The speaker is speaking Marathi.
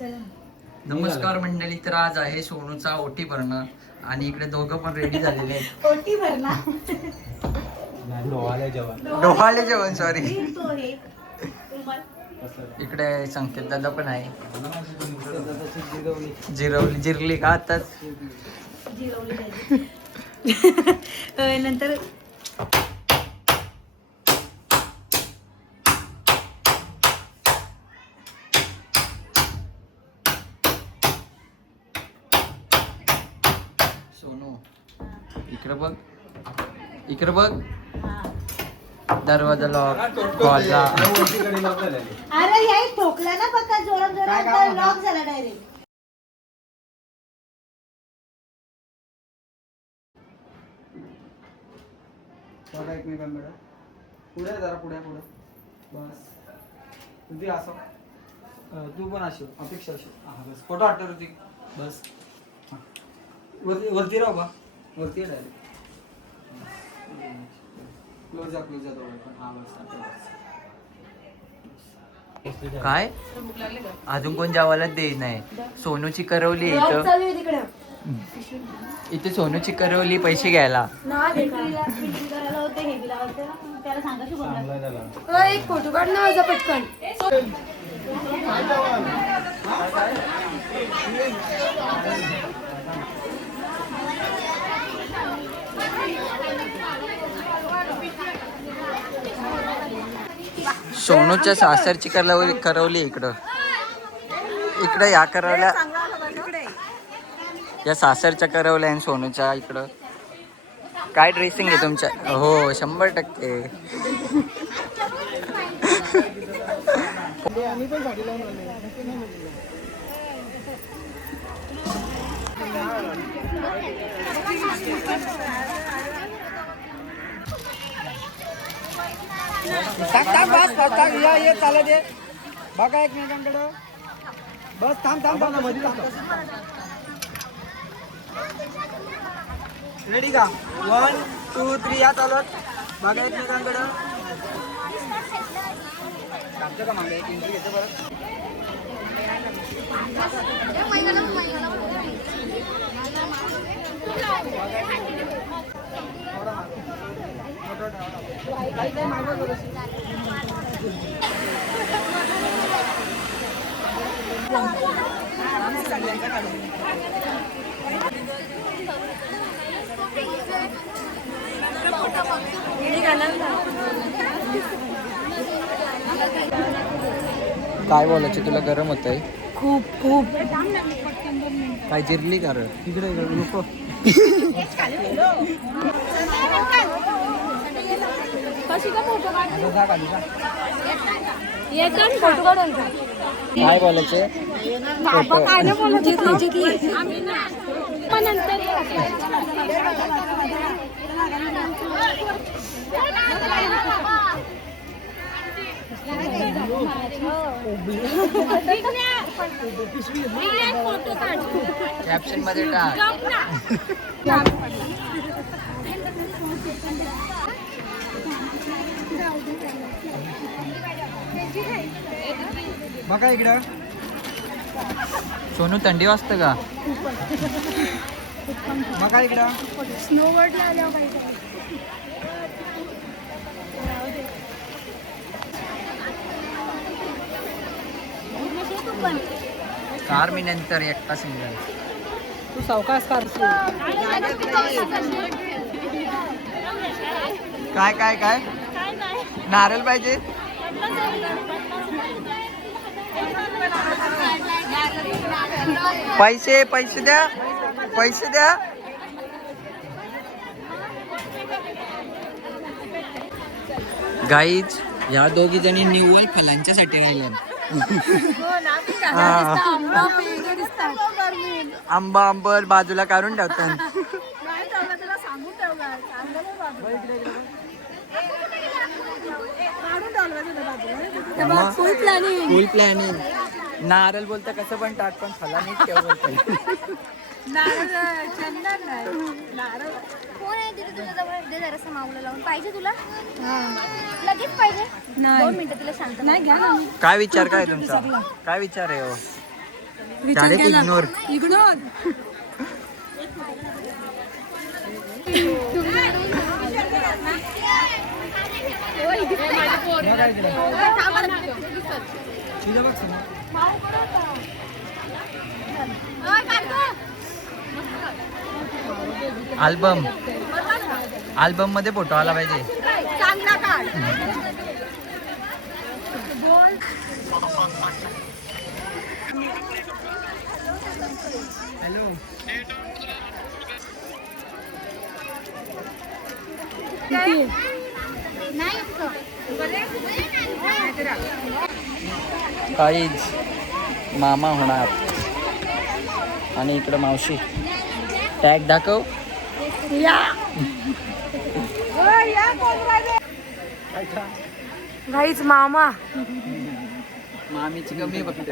नमस्कार मंडळी, तर आज आहे सोनूचा ओटी भरणं आणि इकडे दोघं पण रेडी झालेले आहेत. ओटी भरणा डोहाळे जेवण सॉरी. इकडे संकेत दादा पण आहे. जिरली का आताच नंतर सोनू इकडे बघ, इकडे बघ. दरवाजा लॉक कॉलला. अरे हे ठोकला ना पक्का जोरात जोरात लॉक झाला डायरेक्ट. बघा एकमेकांकडे पुढे जरा पुढे पुढे बस. तुझी असं तू पण अशी अपेक्षा अशी बस. फोटो आठवत होती बस. वरती राहू बा, वरती डायरेक्ट क्लोज जा दोघं पण. हा बस आता बस. काय अजून कोण जेवायला देत नाही. सोनूची करवली इथं. इथे सोनूची करवली पैसे घ्यायला. एक फोटो काढ ना माझा पटकन. सोनूच्या सासरची करवली इकडं. इकडं या करवल्या, या सासरच्या करवल्या आणि सोनूच्या इकडं. काय ड्रेसिंग आहे तुमच्या? हो 100%. ये चालत ये. बघा एकमेकांकडं बस. थांब रेडी का? 1 2 3 या चालत. बघा एकमेकांकडं. का मागे एक इंटरव्ह्यू घेतो परत. काय बोलायचं तुला? गरम होत आहे खूप खूप. काय जिरली का रे? इकडे नको. काय बोलायचे? कॅप्शन मध्ये टाक. बघा इकडं. सोनू थंडी वाजतं का? बघा इकडं. स्नोवर्डला आल्यावर पाहिजे. कार मी नंतर एकटा सिंगल. तू सावकाश कार. काय काय काय नारळ पाहिजे? पैसे द्या, पैसे द्या. गाईज या दोघी जणी निव्वळ फलांच्यासाठी राहिल्या. आंबा आंबल बाजूला काढून ठेवतात. फुल प्लॅनिंग. नारळ बोलता कसं पण टाक, पण फला नाही ठेव बोलता. कोण आहे तिथे तुझ्या जवळ? दे जरासं माऊला लावून. पाहिजे तुला? लगेच पाहिजे? 2 मिनिटं तुला सांगतो. नाही घ्या ना. काय विचार काय तुमचा? काय विचार आहे हो? Direct ignore. तुझ्या बघ समोर. अल्बम मध्ये फोटो आला पाहिजे. चांगला काढ. हॅलो. काहीच मामा होणार. आणि इकडं मावशी. टॅग दाखव. गाईच मामा. मामीची कमी फक्त.